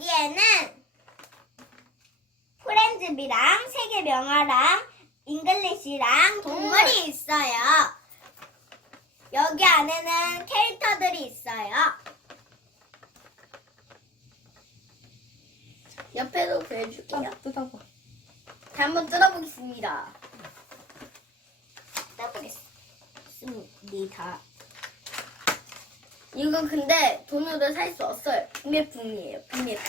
여기에는 프렌즈비랑 세계 명화랑 잉글리시랑 동물이 있어요. 여기 안에는 캐릭터들이 있어요. 옆에도 보여줄게요. 뜯어봐. 자, 한번 뜯어보겠습니다. 떠보겠습니다. 이건 근데 돈으로 살 수 없어요. 비매품이에요. 비매품.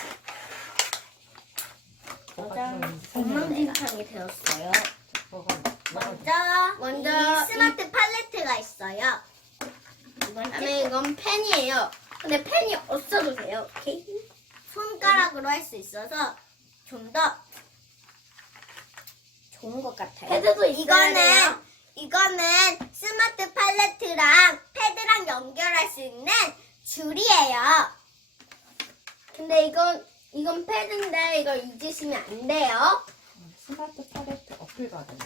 짜잔. 엉망진창이 되었어요. 뭐가 먼저, 먼저 이 스마트 팔레트가 있어요. 그다음에 이건 펜이에요. 근데 펜이 없어도 돼요. 오케이? 손가락으로 할 수 있어서 좀 더 좋은 것 같아요. 패드도 있어야 이거는 돼요. 이거는 스마트 팔레트랑 패드랑 연결할 수 있는 줄이에요. 근데 이건 이건 패드인데 이거 잊으시면 안 돼요. 스마트 팔레트 어플 받아요.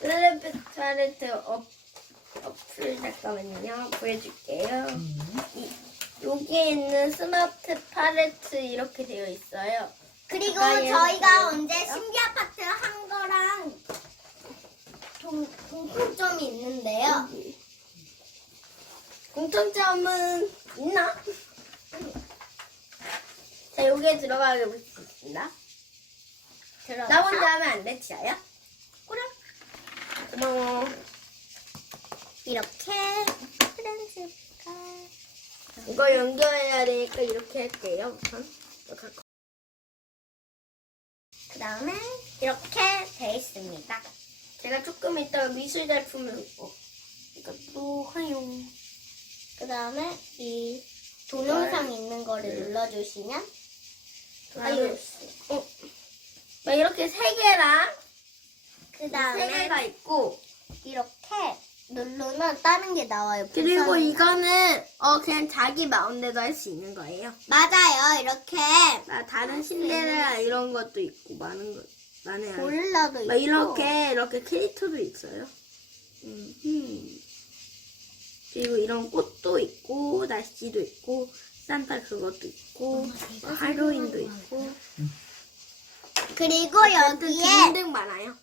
르르트 팔레트 어, 어플 잠깐만요. 보여줄게요. 음. 이, 여기에 있는 스마트 팔레트 이렇게 되어 있어요. 그리고 저희가. 언제 신비 아파트 한 거랑 동, 공통점이 있는데요. 공통점은 있나? 자, 여기에 들어가게 보겠습니다. 들어서 나 혼자 하면 안 돼, 지아야? 그래. 고마워. 이렇게 프렌즈가 이거 연결해야 되니까 이렇게 할게요. 우선. 그 다음에 이렇게 돼 있습니다. 제가 조금 이따가 미술 작품을 어, 이것도 활용. 그 다음에 이 동영상 있는 거를 눌러주시면 아유, 어. 막 이렇게 세 개랑 그 세 다음에 개가 있고 이렇게 누르면 다른 게 나와요. 그리고 부서는. 이거는 어 그냥 자기 마음대로 할 수 있는 거예요. 맞아요. 이렇게 나 다른 신데렐라 이런 것도 있고 많은 거 많아요. 고릴라도 있고 막 이렇게 이렇게 캐릭터도 있어요. 음, 음. 그리고 이런 꽃도 있고 날씨도 있고 산타 그것도 있고 뭐 할로윈도 있고 그리고 여기 여기에 등등 많아요.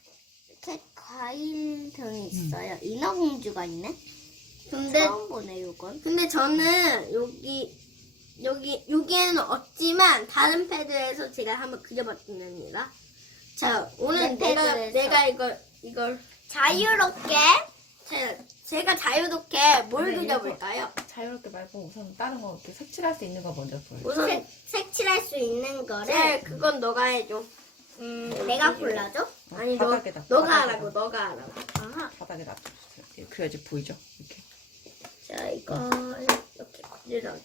이렇게 과일 등이 있어요. 인어공주가 있네. 근데 처음 보네 이건. 근데 저는 여기 여기 여기에는 없지만 다른 패드에서 제가 한번 그려봤습니다. 자 오늘 네, 내가 패드에서. 내가 이걸 이걸 자유롭게 제가, 제가 자유롭게 뭘 네, 그려볼까요? 자유롭게 말고 우선 다른 거 이렇게 색칠할 수 있는 거 먼저 보여. 우선 색, 색칠할 수 있는 거를 네, 그건 너가 해줘. 음, 내가 골라줘. 아니 너 바닥에다, 너가 바닥에다. 하라고 너가 하라고. 아하. 바닥에 놔두세요. 그래야지 보이죠? 이렇게. 자 이거 이렇게 그리라.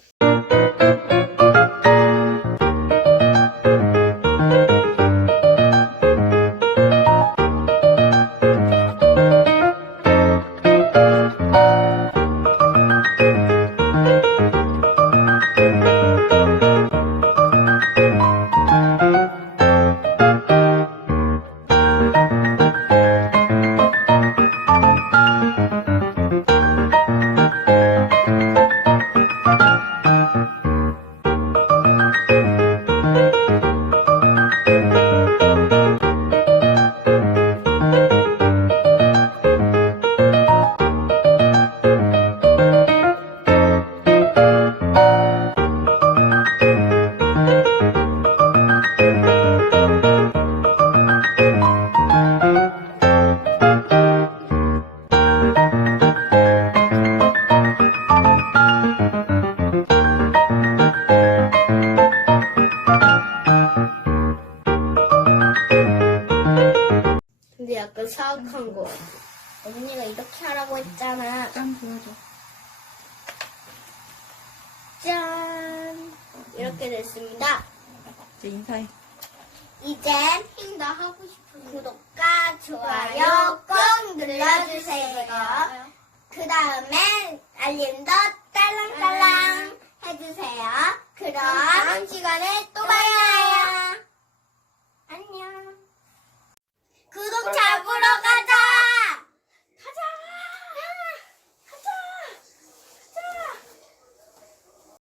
약간 사악한 거. 언니가 이렇게 하라고 했잖아. 짠 보여줘. 짠. 이렇게 됐습니다. 이제 인사해. 이제 힘더 하고 싶은 구독과 좋아요 꼭 눌러주세요. 그 다음에 알림도 딸랑딸랑 해주세요. 그럼 다음 시간에 또 봐요.